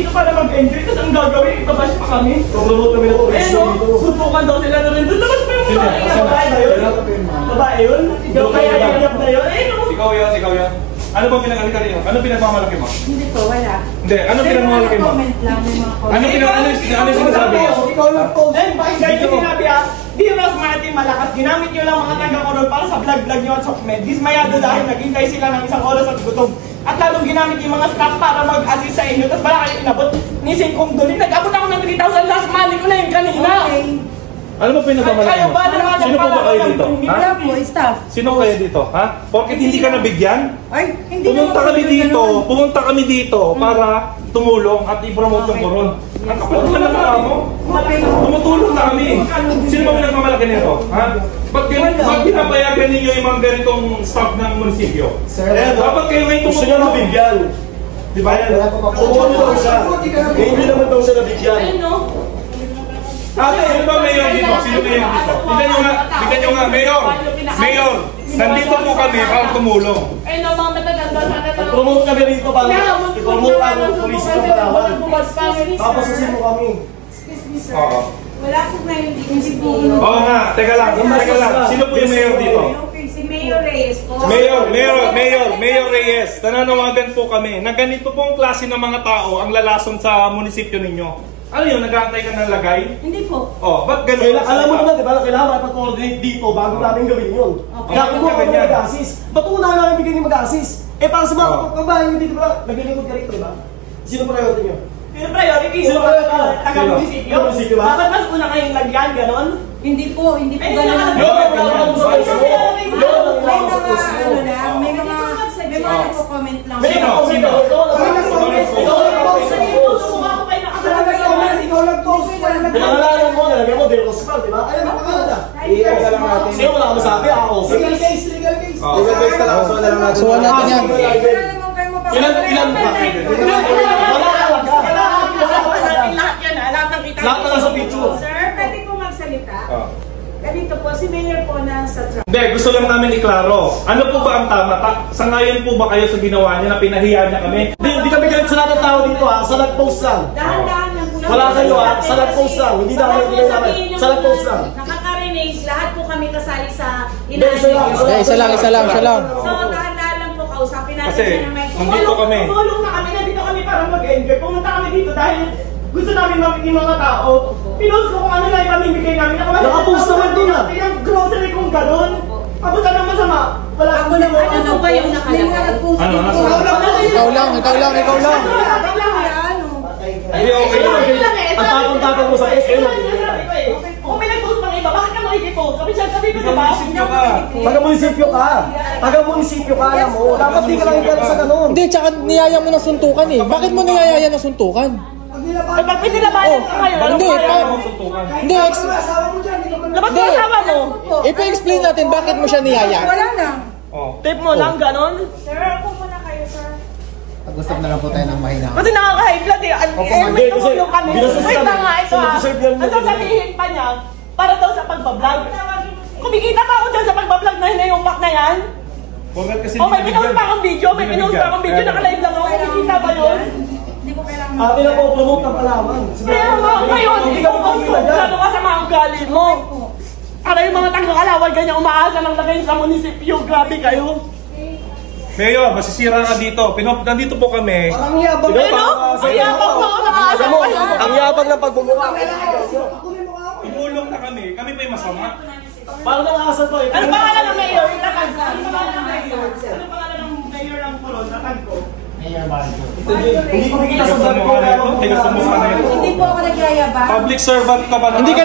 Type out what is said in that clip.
dito para mag-enjoy, tapos ang gagawin, itabash pa kami. Promote kami na to. Eh no, sutukan daw sila na rin doon. Labas pa yung babae. Babae ba yun? Babae yun? Ikaw kaya iyak na yun? Eh no. Ikaw yan. Ano bang pinagalitan niyo? Ano pinagmamalaki mo? Hindi po, wala. Hindi, ano pinagmamalaki mo? Comment lang yung mga comment. Ano sinasabi mo? Ikaw lang post. Eh, bakit guys yung sinabi di Ross Martin malakas, ginamit nyo lang mga taga-Coron para sa vlog-vlog nyo at Sokmed. Dismayado dahil naghintay sila ng isang oras at gutom. At lalong ginamit yung mga staff para mag-assist sa inyo. Tapos wala kayo inabot ni Singkong Dolin. Nag-abot ako ng 3,000 last money ko na yung kanina. Okay. Ano ba pinagmamalaki mo? Sino po ba kayo dito? Wala po, staff. Sino kayo dito? Ha? Porket hindi ka nabigyan? Ay, hindi Pumunta kami dito para tumulong at i-promote yung Coron. Ang kapal ka na mo? Tumutulong na kami. Sino ba pinagmamalaki nito? Ha? Ba't pinapayagan ninyo yung mga ganitong staff ng munisipyo? Dapat kayo ngayon Gusto niya mabigyan. Di ba yan? Tumulong daw siya. Hindi naman daw siya nabigyan. Ayun no? Sino ba mayor dito? Sino mayor dito? Tignan nyo nga, mayor! Mayor! Nandito po kami para tumulong. Ayun no, mga mataganda sana na. Promote kami rito para i-promote ang pulis ng Palawan. Tapos asin mo kami. Excuse me, sir. Oo. Wala po ngayon dito si po. Oo nga, teka lang. Sino po yung mayor dito? Okay, si Mayor Reyes po. Mayor Reyes, nananawagan po kami na ganito pong klase ng mga tao ang lalason sa munisipyo ninyo. Ano yun, nag-aantay ka ng lagay? Hindi po. Oh, ba't ganun? Alam mo naman, di ba? Kailangan makipag-coordinate dito bago namin gawin yun. Kaya kung mo kami mag-assist, ba't una namin bigyan yung mag-assist? Eh para sa mga kababayan nyo dito, naglilingkod ka rito, di ba? Sino priority nyo? Sino priority? Sino taga-munisipyo? Dapat mas una kayong lagyan, ganon? Hindi po ganun. Ay, May mga nagko-comment lang. Pinangalanan mo, nalagyan mo, Del Rosval, di ba? Ayun, napakaganda. Sino wala ka masabi? Ako. Legal case. Legal case na lang. Suwan natin yan. Ilan ba? Lahat na lang sa picture. Sir, pwede po magsalita? Ganito po, si Mayor po na sa truck. Hindi, gusto lang namin iklaro. Ano po ba ang tama? Sangayon po ba kayo sa ginawa niya na pinahiya niya kami? Hindi kami galit sa lahat ng tao dito ha, sa nag-post lang. Dahan-dahan lang po. Wala kayo ha, sa nag-post lang. Hindi na kayo namin. Sa nag-post lang. Nakakarinig, lahat po kami kasali sa Isa lang. Isa lang. So, dahan-dahan lang po kausapin natin Kasi, siya na may nandito kami. Tumulong na kami, nandito kami para mag-enjoy. Pumunta kami dito dahil gusto namin mamigay mga tao. Pinost ko kung ano lang yung pamimigay namin. Nakapost naman din ah. Yung grocery kong gano'n. Tapos anong masama? Wala Ako lang, ano ba yung nakalagay? Ikaw lang. Hindi, okay. Ang tapang-tapang mo sa post kayo. Kung may nag-post pang iba, bakit ka makikipost? Sabi ko diba? Taga-munisipyo ka. Taga-munisipyo ka, alam mo. Dapat di ka lang ikala sa ganun. Hindi, tsaka niyaya mo na suntukan eh. Bakit mo niyaya na suntukan? Ay, pag pinilabanan ka ngayon, ano Hindi, kaya? Hindi, Labas mo asawa mo. ipa-explain natin bakit mo siya niyaya. Wala na. Tip mo lang, gano'n. Sir, ako muna kayo, sir. Pag-usap na lang po tayo ng mahina. Kasi nakaka-high blood eh. May tumulong kami. Wait na nga, ito ah. Ang sasabihin pa niya, para daw sa pagbablog. Kumikita pa ako dyan sa pagbablog na hinayupak na yan. Oh, may pinost pa akong video. Naka-live lang ako. Kumikita ba yun? Hindi ko kailangan. Atin na po promote ng Palawan. Kaya nga, ngayon, hindi ka mag-promote. Gano'n ka sa mga ugali mo. Para yung mga taga-Kalawal, ganyan umaasa ng lagay sa munisipyo. Grabe kayo. Mayor, masisira ka dito. Nandito po kami. Ang yabang. Ang yabang mo, nakaasa mo kayo. Ang yabang ng pagbumuka. Tumulong na kami. Kami pa yung masama. Paano nang asal to eh? Ano pangalan ng mayor? Ano pangalan ng mayor? Ano pangalan ng mayor ng Coron? Natag ko. Hindi ko makikita sa vlog ko. Tigas sa mukha na ito. Hindi po ako nagyayabang. Public servant ka ba naman? Hindi ka